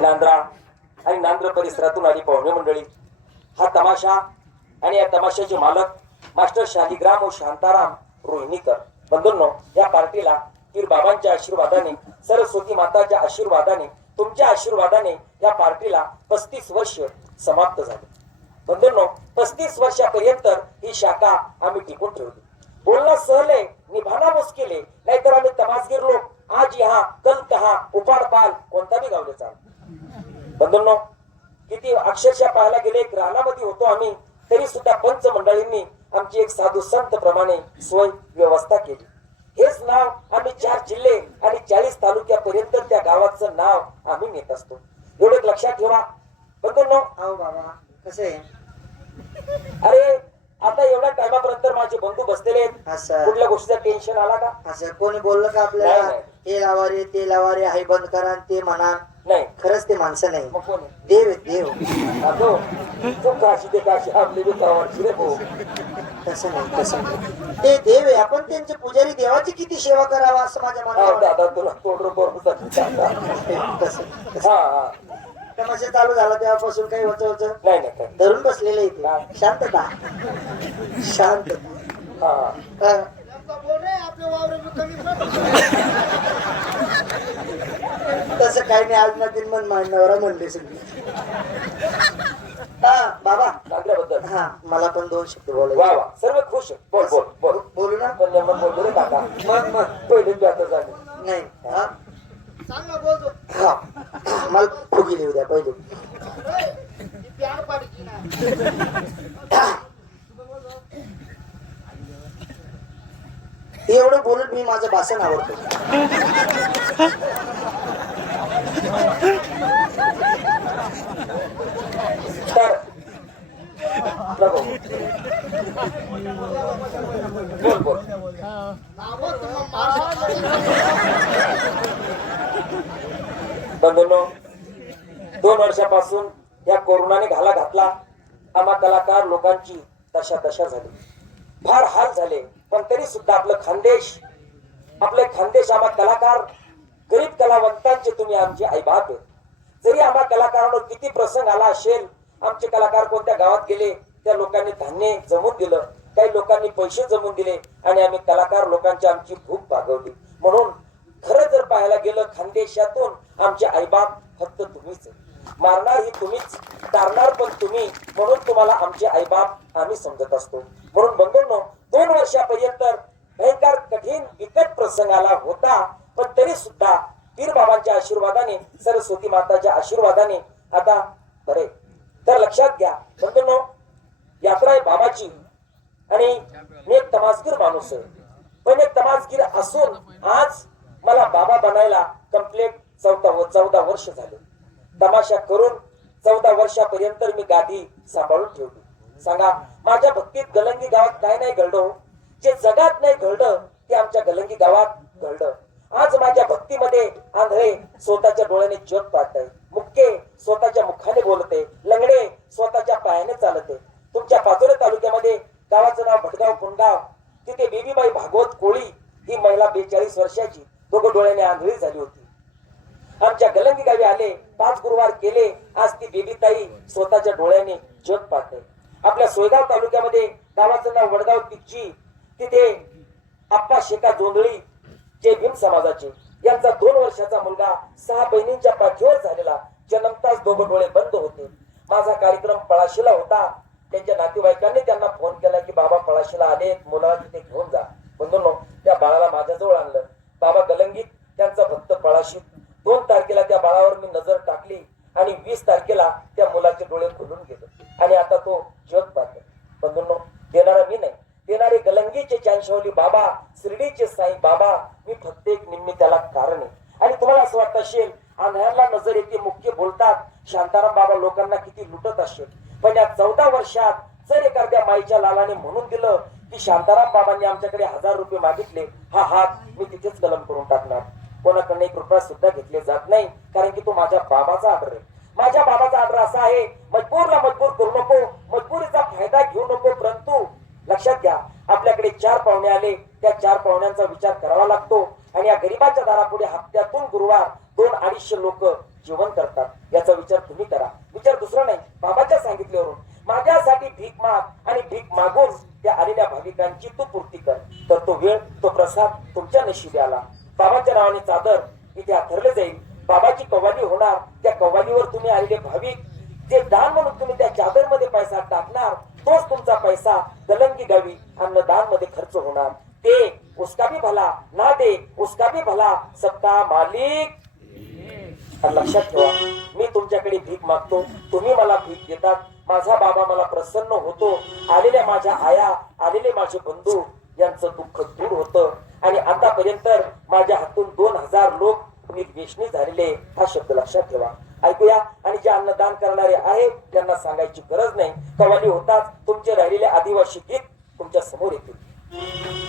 नांद्रा आणि नांद्र परिसरातून आली पाहुणे मंडळी. हा तमाशा आणि या तमाशाचे मालक मास्टर शालिग्राम व शांताराम रोहिणीकर. बंधूंनो या पार्टीला पीर बाबांच्या आशीर्वादाने सरस्वती माताच्या आशीर्वादाने तुमच्या आशीर्वादाने या पार्टीला पस्तीस वर्ष समाप्त झाले. बंधूंनो पस्तीस वर्षापर्यंत ही शाखा आम्ही टिकून ठेवली. बोलणं सहले निभाना मुश्किल आहे नाहीतर आम्ही तमासगीर लोक. आज यहाँ कल कहा उपाडपाल कोणता बी गावले चाल बंधूंनो किती अक्षरशः पाहायला गेले एक रानामध्ये होतो आम्ही तरी सुद्धा पंच मंडळींनी आमची एक साधू संत प्रमाणे सोय व्यवस्था केली. हेच नाव आम्ही चार जिल्हे आणि चाळीस तालुक्यापर्यंत त्या गावाचं नाव आम्ही नेत असतो. एवढं लक्षात ठेवा. बाबा कसं आहे? अरे आता एवढ्या टायमापर्यंत माझे बंधू बसलेले आहेत. कुठल्या गोष्टीचा टेन्शन आला का? असं कोणी बोललं का आपल्याला? हे लावा रे ते लावा रे हाय बंद करा ते म्हणा. नाही. खरंच ते माणसं नाही. मग कोण आहे? देव आहे, देव. अगो, तू काशी ते काशी आपली बी कावडची रे भाऊ. तसं नाही तसं नाही. ते देव आहे. आपण त्यांचे पुजारी देवाची किती सेवा करावा असं माझ्या हा, मनावर दादा तुला तोडून बरोबर. वाटतं. तसं हा हा. तमाशा चालू झाला तेव्हापासून काही होत होत नाही नाही. काय धरून बसलेले इथे. शांतता. शांत. हा. हा. तसं काही नाही आज ना दिन मन मांडणारा म्हणले सगळे. हा बाबा. हा मला पण दोन शब्द वा बोलायचे. वा सर्व खुश. बोल बोल बोल. बोलू ना. पण नेमकं बोलतो रे काका मग मग. पहिले आता झाले नाही हा. हा. मला फुगी लिहू द्या पहिले. एवढं बोलून मी माझं भाषण आवडतो. बोल बोल बंधूंनो दोन वर्षापासून या कोरोनाने घाला घातला. आम्हा कलाकार लोकांची तशा तशा झाली. फार हाल झाले पण तरी सुद्धा आपलं खानदेश आपले खानदेश आम्हा कलाकार गरीब कलावंतांचे तुम्ही आमचे आईबाप आहे जरी आम्हा कलाकारांवर किती प्रसंग आला असेल आमचे कलाकार कोणत्या गावात गेले त्या लोकांनी धान्य जमून दिलं काही लोकांनी पैसे जमून दिले आणि आम्ही कलाकार लोकांची आमची भूक भागवली म्हणून खरं जर पाहायला गेलं खानदेशातून आमचे आईबाप फक्त तुम्हीच मारणार ही तुम्हीच तारणार पण तुम्ही म्हणून तुम्हाला आमचे आईबाप आम्ही समजत असतो. म्हणून बंधूंनो दोन वर्षापर्यंत भयंकर कठीण बिकट प्रसंग आला होता पण तरी सुद्धा पीर बाबांच्या आशीर्वादाने सरस्वती माताच्या आशीर्वादाने आता बरे. तर लक्षात घ्या बंधूंनो यात्रा आहे बाबाची. आणि मी एक तमासगीर माणूस आहे. पण एक तमासगीर असून आज मला बाबा बनायला कंप्लीट चौदा चौदा वर्ष झाले. तमाशा करून चौदा वर्षापर्यंत मी गादी सांभाळून ठेवली. सांगा माझ्या भक्तीत गलंगी गावात काय नाही घडलं हो? जे जगात नाही घडलं ते आमच्या गलंगी गावात घडलं. आज माझ्या भक्तीमध्ये आंधळे स्वतःच्या डोळ्याने जग पाहतय मुक्के स्वतःच्या मुखाने बोलते लंगडे स्वतःच्या पायाने चालते तुमच्या पाचोरे तालुक्यामध्ये गावाचं नाव भटगाव कुंडाव तिथे बेबीबाई भागवत कोळी ही महिला बेचाळीस वर्षाची दोघं डोळ्याने आंधळी झाली होती. आमच्या गलंगी गावी आले पाच गुरुवार केले आज ती बेबीताई स्वतःच्या डोळ्याने जग पाहते आपल्या सोयगाव तालुक्यामध्ये गावाचं नाव वडगाव तिच्ची तिथे आप्पा शेका जोंधळी जय भीम समाजाचे. यांचा दोन वर्षाचा मुलगा सहा बहिणींच्या पाठीवर झालेला जन्मताच दोघं डोळे बंद होते. माझा कार्यक्रम पळाशीला होता. त्यांच्या नातेवाईकांनी त्यांना फोन केला की बाबा पळाशीला आले मुलाला तिथे घेऊन जा. बंधूंनो त्या बाळाला माझ्याजवळ आणलं. बाबा गलंगीत त्यांचा भक्त पळाशीत. दोन तारखेला त्या बाळावर मी नजर टाकली आणि वीस तारखेला त्या मुलाचे डोळे खुलून गेले आणि आता तो जग पाहतो बंधूंनो देणारा मी नाही देणारे गलंगीचे चांशवली बाबा शिर्डीचे साई बाबा मी फक्त एक निम्मी त्याला कारण आहे. आणि तुम्हाला असं वाटत असेल आंधळ्यांना नजर येते मुख्य बोलतात शांताराम बाबा लोकांना किती लुटत असेल पण या चौदा वर्षात जर एखाद्या माईच्या लालाने म्हणून दिलं की शांताराम बाबांनी आमच्याकडे हजार रुपये मागितले हा हात मी तिथेच कलम करून टाकणार. कोणाकडे एक रुपया सुद्धा घेतले जात नाही कारण की तो माझ्या बाबाचा आदर आहे. माझ्या बाबाचा आदर असा आहे मजबूरला मजबूर करू नको मजबुरीचा फायदा घेऊ नको परंतु लक्षात घ्या आपल्याकडे चार पाहुणे आले त्या चार पाहुण्यांचा विचार करावा लागतो आणि या गरीबाच्या दारापुढे हप्त्यातून गुरुवार दोन अडीचशे लोक जीवन करतात. याचा विचार तुम्ही करा. विचार दुसरा नाही बाबाच्या सांगितल्यावरून. माझ्यासाठी भीक माग आणि भीक मागून त्या आलेल्या भाविकांची तू पूर्ती कर. तर तो वेळ तो प्रसाद तुमच्या नशिबी आला. बाबाच्या नावाने चादर इथे आथरले जाईल. बाबाची कवाली होणार. त्या कवालीवर तुम्ही आलेले भाविक जे दान म्हणून तुम्ही त्या चादरमध्ये पैसा टाकणार तोच तुमचा पैसा गलंगी गावी अन्नदानमध्ये खर्च होणार. ते उसका भी भला ना दे उसका भी भला सत्ता मालिक। लक्षात ठेवा मी तुमच्याकडे भीक मागतो तुम्ही मला भीक देतात माझा बाबा मला प्रसन्न होतो आलेल्या माझ्या आया आलेले माझे बंधू यांचं दुःख दूर होतं. आणि आतापर्यंत माझ्या हातून दोन हजार लोक निर्वेशनी झालेले हा शब्द लक्षात ठेवा. ऐकूया आणि जे अन्नदान करणारे आहेत त्यांना सांगायची गरज नाही. कवाली होताच तुमचे राहिलेले आदिवासी गीत तुमच्यासमोर येतील.